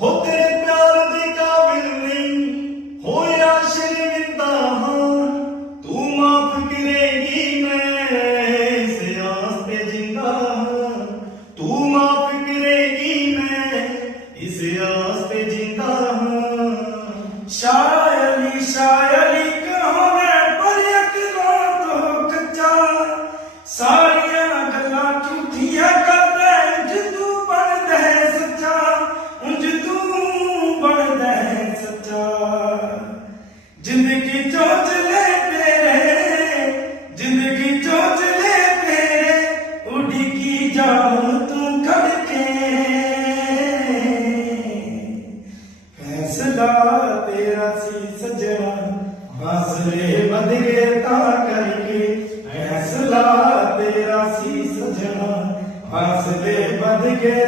हो तेरे प्यार दे काबिल नहीं होया शर्मिंदा हां तू माफ करेगी मैं इस आस पे जिंदा हां तू माफ करेगी मैं इस आस पे जिंदा हां शायरी कहो मैं पर यकीनों तो कच्चा सारियां गल्लां झूठियां करदा इंज तू बनदा है सच्चा इंज तू बनदा है सच्चा जिंदगी चोच ले तेरे जिंदगी चोच ले तेरे उड़ी की जाऊं तू खड़ के फैसला तेरा सी सजना फासले बद गए ता करके फैसला तेरा सी सजना फासले बद गए